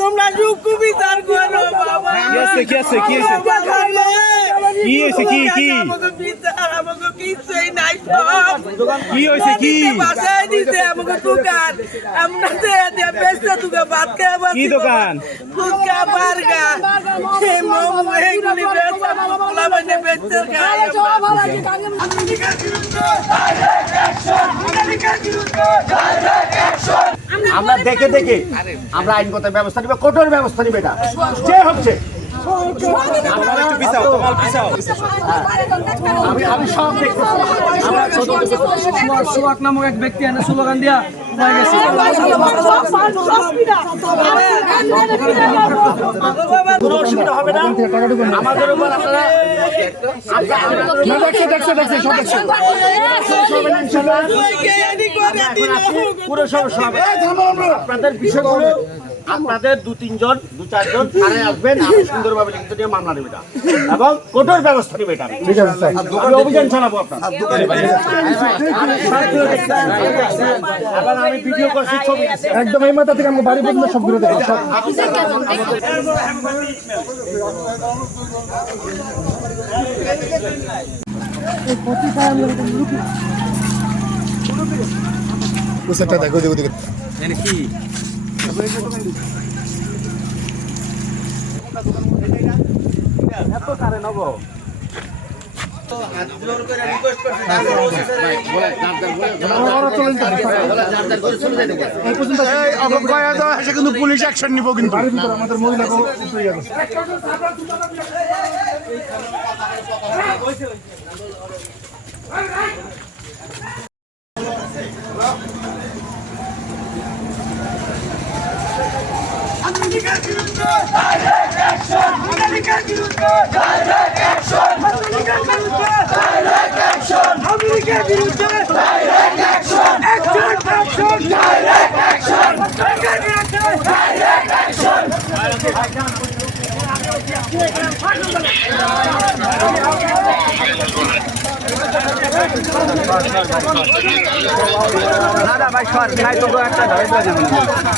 তোমরা যুক্তি বিচার করো বাবা। কি আছে কি হয়েছে আমাকে বিচার আমাকে কিছুই নাই সব কি হয়েছে কি বাসায় দিতে আমাকে দোকান আমরা দিয়ে বেচতে দোকান ভাত খাবার কি দোকান ফুচকা বার্গা মোমো এইগুলি বেচতে পোলা বানিয়ে বেচতে খাই আমরা দেখে দেখে আমরা আইনগত ব্যবস্থা নিবে, কঠোর ব্যবস্থা নিবে। এটা যে হচ্ছে আমি সব সুয়াক নামক এক ব্যক্তি এনে স্লোগান দিয়া গেছে। কোনো অসুবিধা হবে না আমাদের উপর। আপনারা পুরো সমস্যা হবে। আপনাদের বিষয়গুলো আপনাদের 2-3 জন 2-4 জন থানায় আসবেন, আমি সুন্দরভাবে লিখিত নিয়ে মামলা নেবে এটা এবং কঠোর ব্যবস্থা নেবে এটা। ঠিক আছে স্যার, আমি অভিযান চালাবো আপনার। আমি ভিডিও করছি, ছবি একদম এই মাথা থেকে আমি বাড়ি পর্যন্ত সব ঘুরে দেখি। দেখো দেখো দেখো কি কিন্তু পুলিশ অ্যাকশন নিব, কিন্তু আমাদের মহিলাকে দাদা ভাই সর নাই তো একটা ধরে যাবে না